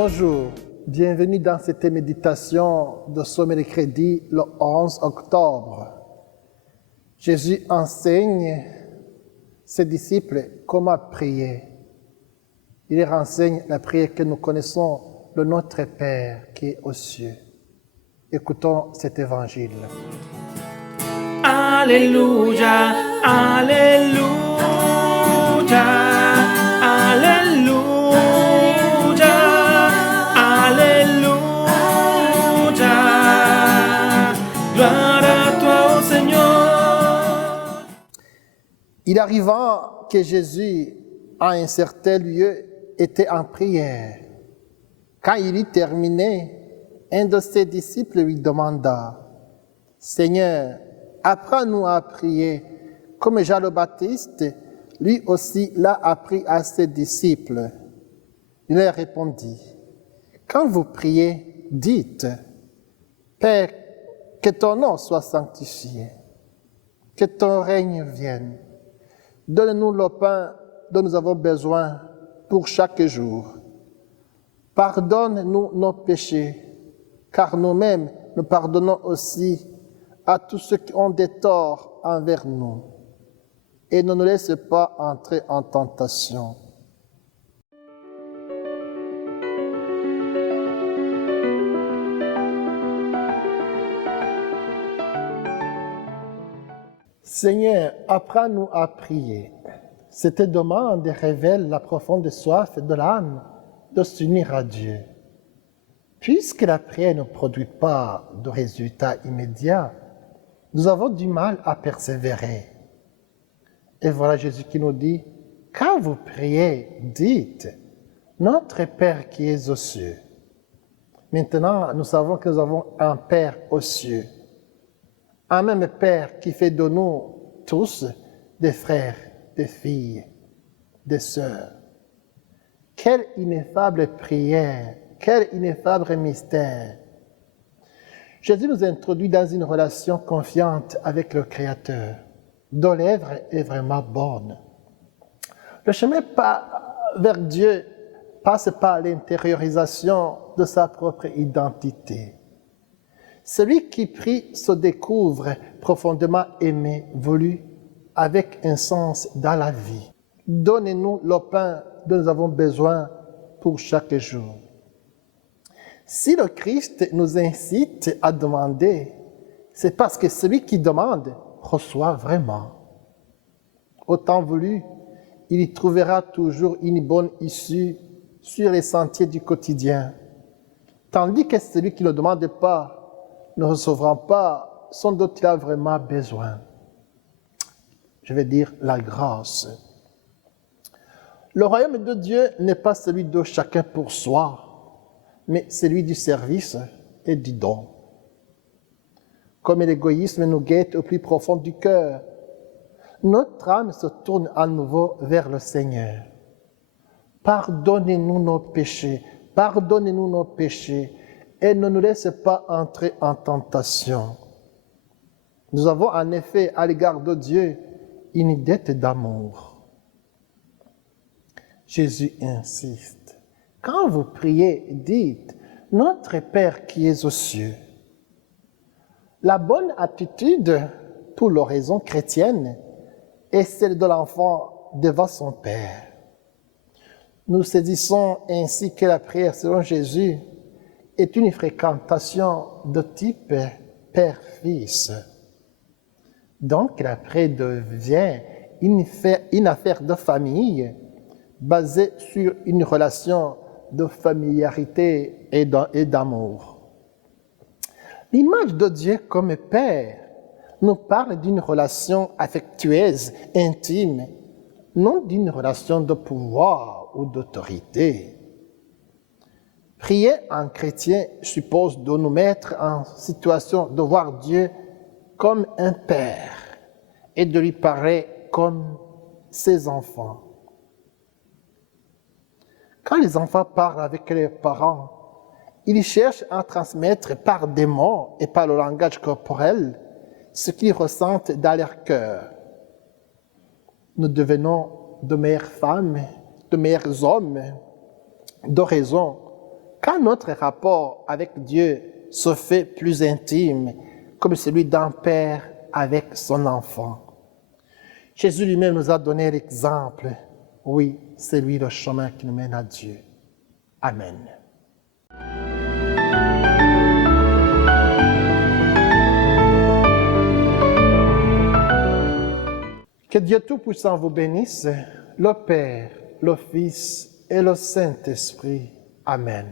Bonjour, bienvenue dans cette méditation de ce mercredi, le 11 octobre. Jésus enseigne ses disciples comment prier. Il leur enseigne la prière que nous connaissons, le Notre Père qui est aux cieux. Écoutons cet évangile. Alléluia, Alléluia, Alléluia, Alléluia. Gloire à toi, ô Seigneur. Il arriva que Jésus, à un certain lieu, était en prière. Quand il eut terminé, un de ses disciples lui demanda, « Seigneur, apprends-nous à prier, comme Jean le Baptiste, lui aussi l'a appris à ses disciples. » Il leur répondit, « Quand vous priez, dites, « Père, que ton nom soit sanctifié, que ton règne vienne. Donne-nous le pain dont nous avons besoin pour chaque jour. Pardonne-nous nos péchés, car nous-mêmes nous pardonnons aussi à tous ceux qui ont des torts envers nous. Et ne nous laisse pas entrer en tentation. » Seigneur, apprends-nous à prier. Cette demande révèle la profonde soif de l'âme de s'unir à Dieu. Puisque la prière ne produit pas de résultats immédiats, nous avons du mal à persévérer. Et voilà Jésus qui nous dit, « Quand vous priez, dites, Notre Père qui est aux cieux. » Maintenant, nous savons que nous avons un Père aux cieux. Un même Père qui fait de nous tous des frères, des filles, des sœurs. Quelle ineffable prière, quel ineffable mystère. Jésus nous introduit dans une relation confiante avec le Créateur, dont l'œuvre est vraiment bonne. Le chemin vers Dieu passe par l'intériorisation de sa propre identité. Celui qui prie se découvre profondément aimé, voulu, avec un sens dans la vie. Donnez-nous le pain dont nous avons besoin pour chaque jour. Si le Christ nous incite à demander, c'est parce que celui qui demande reçoit vraiment. Au temps voulu, il y trouvera toujours une bonne issue sur les sentiers du quotidien, tandis que celui qui ne demande pas ne recevra pas ce dont il a vraiment besoin. Je vais dire la grâce. Le royaume de Dieu n'est pas celui de chacun pour soi, mais celui du service et du don. Comme l'égoïsme nous guette au plus profond du cœur, notre âme se tourne à nouveau vers le Seigneur. Pardonnez-nous nos péchés, pardonnez-nous nos péchés, et ne nous laisse pas entrer en tentation. Nous avons en effet à l'égard de Dieu une dette d'amour. Jésus insiste. Quand vous priez, dites, « Notre Père qui es aux cieux. » La bonne attitude pour l'oraison chrétienne est celle de l'enfant devant son Père. Nous saisissons ainsi que la prière selon Jésus est une fréquentation de type Père-Fils. Donc la prière devient une affaire de famille basée sur une relation de familiarité et d'amour. L'image de Dieu comme Père nous parle d'une relation affectueuse, intime, non d'une relation de pouvoir ou d'autorité. Prier en chrétien suppose de nous mettre en situation de voir Dieu comme un Père et de lui parler comme ses enfants. Quand les enfants parlent avec leurs parents, ils cherchent à transmettre par des mots et par le langage corporel ce qu'ils ressentent dans leur cœur. Nous devenons de meilleures femmes, de meilleurs hommes, de raison, quand notre rapport avec Dieu se fait plus intime, comme celui d'un père avec son enfant. Jésus lui-même nous a donné l'exemple. Oui, c'est lui le chemin qui nous mène à Dieu. Amen. Que Dieu Tout-Puissant vous bénisse, le Père, le Fils et le Saint-Esprit. Amen.